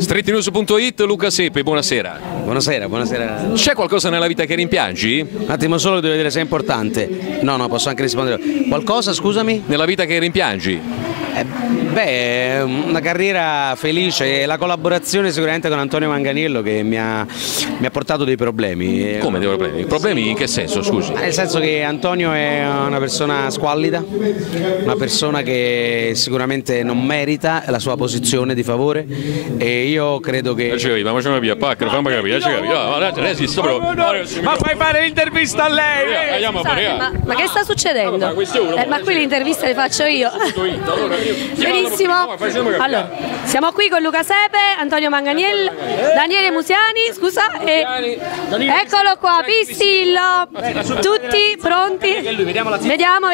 Streetnews.it, Luca Sepe, buonasera. Buonasera, buonasera. C'è qualcosa nella vita che rimpiangi? Un attimo solo, devo vedere se è importante. No, posso anche rispondere. Qualcosa, scusami? Nella vita che rimpiangi? Una carriera felice e la collaborazione sicuramente con Antonio Manganiello che mi ha portato dei problemi. Come dei problemi? Problemi in che senso, scusi? Nel senso che Antonio è una persona squallida, una persona che sicuramente non merita la sua posizione di favore e io credo che... Ma fai fare l'intervista a lei! Ma che sta succedendo? Ma qui le interviste le faccio io. Benissimo. Allora, siamo qui con Luca Sepe, Antonio Manganiello, Daniele Musiani, scusa, e eccolo qua, Pistillo. Tutti pronti? Vediamo,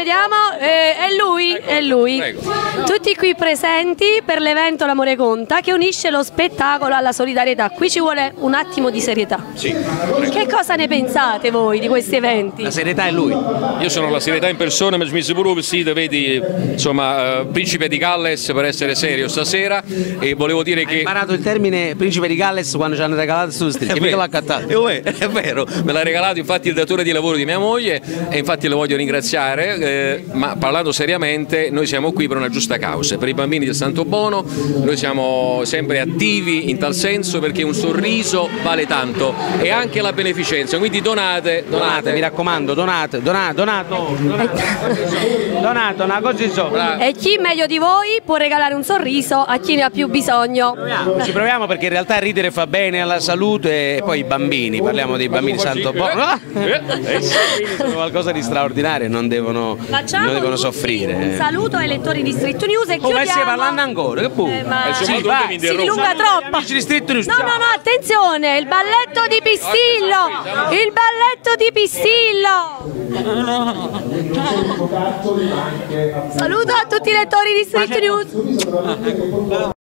è lui. Tutti qui presenti per l'evento L'amore conta che unisce lo spettacolo alla solidarietà. Qui ci vuole un attimo di serietà. Che cosa ne pensate voi di questi eventi? La serietà è lui. Io sono la serietà in persona, mi smesso pure vestito, vedi, insomma, principe di Galles per essere serio stasera, e volevo dire che... Hai imparato il termine principe di Galles quando ci hanno regalato su stile, che mica l'ha accattato. È vero, me l'ha regalato infatti il datore di lavoro di mia moglie e infatti lo voglio ringraziare, ma parlando seriamente noi siamo qui per una giusta causa, per i bambini del Santo Bono. Noi siamo sempre attivi in tal senso perché un sorriso vale tanto, e anche la beneficenza, quindi donate, mi raccomando, donato, una cosa sopra. E chi meglio di voi può regalare un sorriso a chi ne ha più bisogno? Ci proviamo perché in realtà ridere fa bene alla salute, e poi i bambini, parliamo dei bambini Santo Bono, sono qualcosa di straordinario, non devono soffrire. Un saluto ai lettori di Street News e come chiudiamo. stai parlando ancora? Che può? Si dilunga troppo. No, attenzione, il balletto di Pistillo! Il balletto di Pistillo! Saluto a tutti i lettori di Street News.